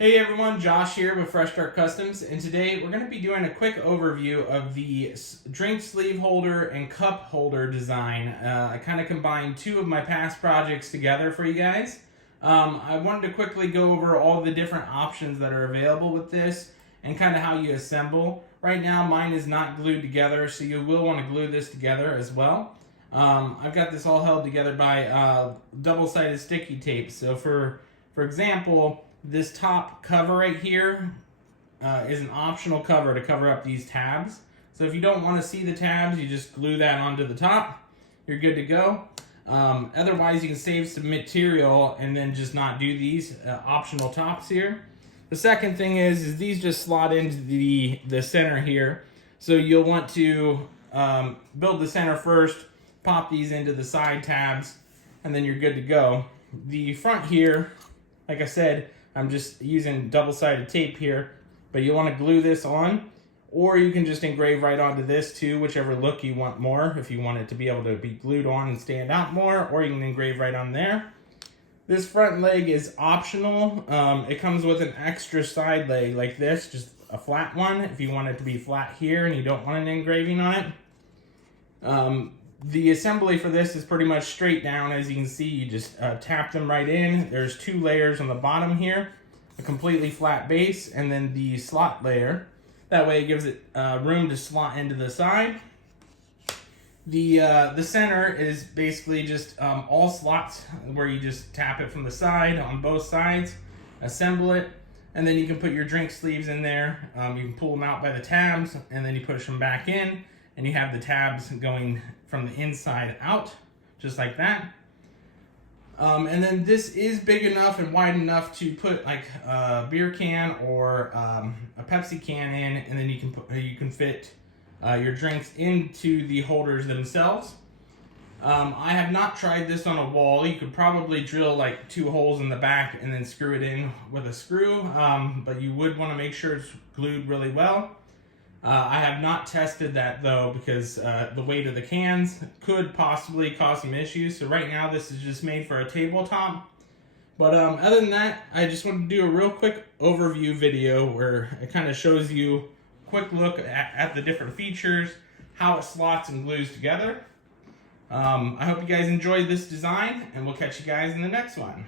Hey everyone, Josh here with Fresh Start Customs, and today we're going to be doing a quick overview of the drink sleeve holder and cup holder design. I kind of combined two of my past projects together for you guys. I wanted to quickly go over all the different options that are available with this and kind of how you assemble. Right now mine is not glued together, so you will want to glue this together as well. I've got this all held together by double-sided sticky tape. So for example, this top cover right here is an optional cover to cover up these tabs. So if you don't want to see the tabs, you just glue that onto the top. You're good to go. Otherwise, you can save some material and then just not do these optional tops here. The second thing is these just slot into the center here. So you'll want to build the center first, pop these into the side tabs, and then you're good to go. The front here, like I said, I'm just using double-sided tape here, but you want to glue this on, or you can just engrave right onto this too, whichever look you want more. If you want it to be able to be glued on and stand out more, or you can engrave right on there. This front leg is optional. It comes with an extra side leg like this, just a flat one if you want it to be flat here and you don't want an engraving on it. The assembly for this is pretty much straight down. As you can see, you just tap them right in. There's two layers on the bottom here, a completely flat base, and then the slot layer. That way it gives it room to slot into the side. The center is basically just all slots where you just tap it from the side on both sides, assemble it, and then you can put your drink sleeves in there. You can pull them out by the tabs, and then you push them back in, and you have the tabs going from the inside out, just like that. And then this is big enough and wide enough to put like a beer can or a Pepsi can in, and then you can fit your drinks into the holders themselves. I have not tried this on a wall. You could probably drill like 2 holes in the back and then screw it in with a screw, but you would want to make sure it's glued really well. I have not tested that though, because the weight of the cans could possibly cause some issues. So right now this is just made for a tabletop. But other than that, I just wanted to do a real quick overview video where it kind of shows you a quick look at the different features, how it slots and glues together. I hope you guys enjoyed this design, and we'll catch you guys in the next one.